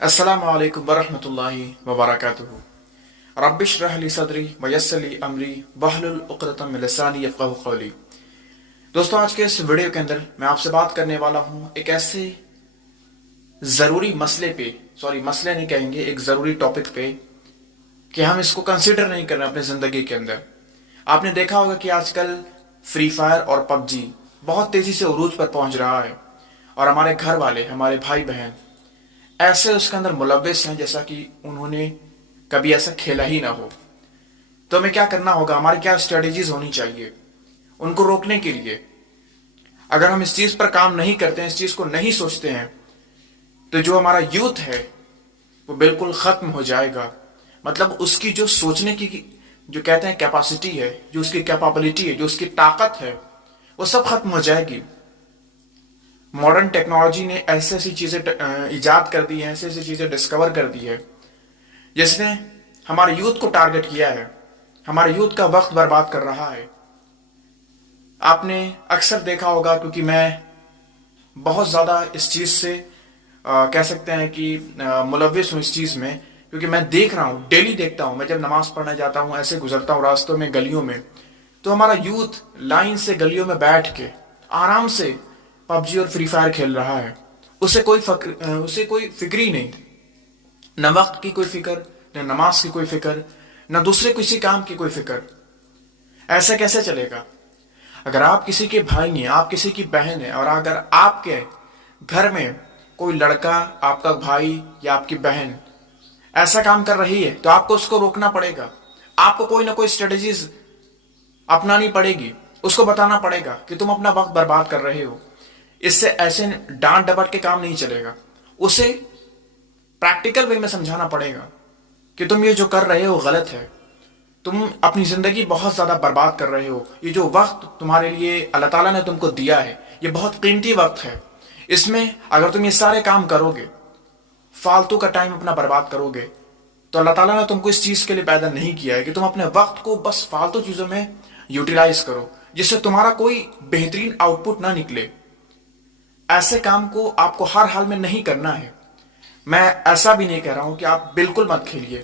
अस्सलामु अलैकुम वरहमतुल्लाहि वबरकातुहू। रब्बिश रह ली सदरी वयस्सिर ली अमरी वहलुल उक़दतम मिन लिसानी यफ़क़हू क़ौली। दोस्तों, आज के इस वीडियो के अंदर मैं आपसे बात करने वाला हूँ एक ऐसे ज़रूरी मसले पे, मसले नहीं कहेंगे, एक ज़रूरी टॉपिक पे कि हम इसको कंसिडर नहीं कर रहे अपनी ज़िंदगी के अंदर। आपने देखा होगा कि आजकल फ्री फायर और पबजी बहुत तेज़ी से उरूज पर पहुंच रहा है और हमारे घर वाले, हमारे भाई बहन ऐसे उसके अंदर मुलव्विस हैं जैसा कि उन्होंने कभी ऐसा खेला ही ना हो। तो हमें क्या करना होगा, हमारी क्या स्ट्रेटेजीज होनी चाहिए उनको रोकने के लिए। अगर हम इस चीज पर काम नहीं करते हैं, इस चीज को नहीं सोचते हैं, तो जो हमारा यूथ है वो बिल्कुल खत्म हो जाएगा। मतलब उसकी जो सोचने की जो कहते हैं कैपेसिटी है, जो उसकी कैपेबिलिटी है, जो उसकी ताकत है, वो सब खत्म हो जाएगी। मॉडर्न टेक्नोलॉजी ने ऐसी ऐसी चीजें इजाद कर दी है, ऐसी ऐसी चीजें डिस्कवर कर दी है जिसने हमारे यूथ को टारगेट किया है, हमारे यूथ का वक्त बर्बाद कर रहा है। आपने अक्सर देखा होगा, क्योंकि मैं बहुत ज्यादा इस चीज से कह सकते हैं कि मुलव्विस हूं इस चीज में, क्योंकि मैं देख रहा हूं, डेली देखता हूं। मैं जब नमाज पढ़ने जाता हूं, ऐसे गुजरता हूं रास्तों में, गलियों में, तो हमारा यूथ लाइन से गलियों में बैठ के आराम से पबजी और फ्री फायर खेल रहा है। उसे कोई फिक्र ही नहीं, न वक्त की कोई फिक्र, न नमाज की कोई फिक्र, न दूसरे किसी काम की कोई फिक्र। ऐसा कैसे चलेगा? अगर आप किसी के भाई हैं, आप किसी की बहन है, और अगर आपके घर में कोई लड़का, आपका भाई या आपकी बहन ऐसा काम कर रही है, तो आपको उसको रोकना पड़ेगा। आपको कोई ना कोई स्ट्रेटेजीज अपनानी पड़ेगी, उसको बताना पड़ेगा कि तुम अपना वक्त बर्बाद कर रहे हो। इससे ऐसे डांट डपट के काम नहीं चलेगा। उसे प्रैक्टिकल वे में समझाना पड़ेगा कि तुम ये जो कर रहे हो गलत है, तुम अपनी जिंदगी बहुत ज्यादा बर्बाद कर रहे हो। ये जो वक्त तुम्हारे लिए अल्लाह ताला ने तुमको दिया है, ये बहुत कीमती वक्त है। इसमें अगर तुम ये सारे काम करोगे, फालतू का टाइम अपना बर्बाद करोगे, तो अल्लाह ताला ने तुमको इस चीज के लिए पैदा नहीं किया है कि तुम अपने वक्त को बस फालतू चीजों में यूटिलाइज करो, जिससे तुम्हारा कोई बेहतरीन आउटपुट ना निकले। ऐसे काम को आपको हर हाल में नहीं करना है। मैं ऐसा भी नहीं कह रहा हूं कि आप बिल्कुल मत खेलिए,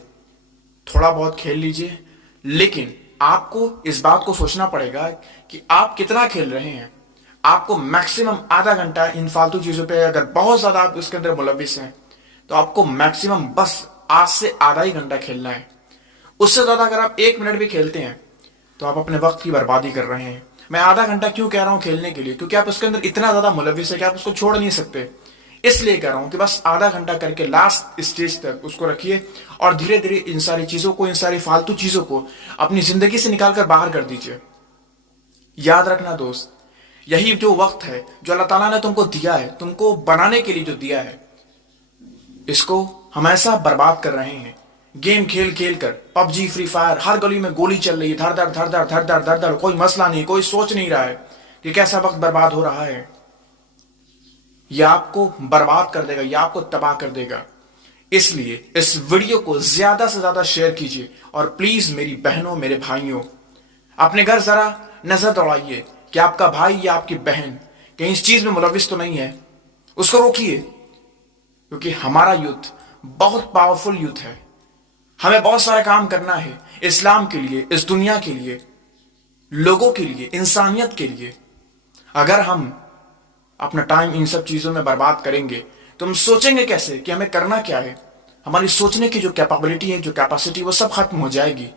थोड़ा बहुत खेल लीजिए, लेकिन आपको इस बात को सोचना पड़ेगा कि आप कितना खेल रहे हैं। आपको मैक्सिमम आधा घंटा इन फालतू चीजों पे, अगर बहुत ज्यादा आप उसके अंदर मुलव्विस हैं, तो आपको मैक्सिमम बस आज से आधा ही घंटा खेलना है। उससे ज्यादा अगर आप 1 मिनट भी खेलते हैं तो आप अपने वक्त की बर्बादी कर रहे हैं। मैं आधा घंटा क्यों कह रहा हूं खेलने के लिए? क्योंकि आप उसके अंदर इतना ज्यादा मुलव्विस है कि आप उसको छोड़ नहीं सकते। इसलिए कह रहा हूं कि बस आधा घंटा करके लास्ट स्टेज तक उसको रखिए, और धीरे धीरे इन सारी चीजों को, इन सारी फालतू चीजों को अपनी जिंदगी से निकालकर बाहर कर दीजिए। याद रखना दोस्त, यही जो वक्त है जो अल्लाह ताला ने तुमको दिया है, तुमको बनाने के लिए जो दिया है, इसको हम ऐसा बर्बाद कर रहे हैं। गेम खेल खेल कर, पबजी, फ्री फायर, हर गली में गोली चल रही है, धड़ धड़ धड़ धड़ धड़ धड़ धड़ धड़। कोई मसला नहीं, कोई सोच नहीं रहा है कि कैसा वक्त बर्बाद हो रहा है। यह आपको बर्बाद कर देगा, यह आपको तबाह कर देगा। इसलिए इस वीडियो को ज्यादा से ज्यादा शेयर कीजिए, और प्लीज मेरी बहनों, मेरे भाइयों, अपने घर जरा नजर दौड़ाइए कि आपका भाई या आपकी बहन कहीं इस चीज में मुलव्विस तो नहीं है। उसको रोकिए, क्योंकि हमारा यूथ बहुत पावरफुल यूथ है। हमें बहुत सारा काम करना है इस्लाम के लिए, इस दुनिया के लिए, लोगों के लिए, इंसानियत के लिए। अगर हम अपना टाइम इन सब चीजों में बर्बाद करेंगे तो हम सोचेंगे कैसे कि हमें करना क्या है। हमारी सोचने की जो कैपेबिलिटी है, जो कैपेसिटी, वो सब खत्म हो जाएगी।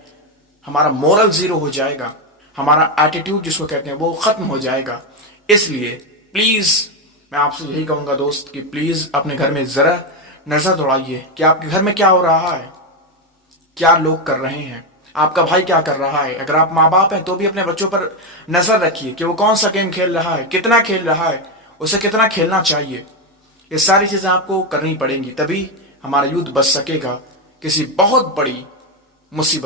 हमारा मोरल जीरो हो जाएगा, हमारा एटीट्यूड जिसको कहते हैं वो खत्म हो जाएगा। इसलिए प्लीज मैं आपसे यही कहूंगा दोस्त कि प्लीज अपने घर में जरा नजर दौड़ाइए कि आपके घर में क्या हो रहा है, क्या लोग कर रहे हैं, आपका भाई क्या कर रहा है। अगर आप माँ बाप हैं तो भी अपने बच्चों पर नजर रखिए कि वो कौन सा गेम खेल रहा है, कितना खेल रहा है, उसे कितना खेलना चाहिए। ये सारी चीजें आपको करनी पड़ेंगी, तभी हमारा यूथ बच सकेगा किसी बहुत बड़ी मुसीबत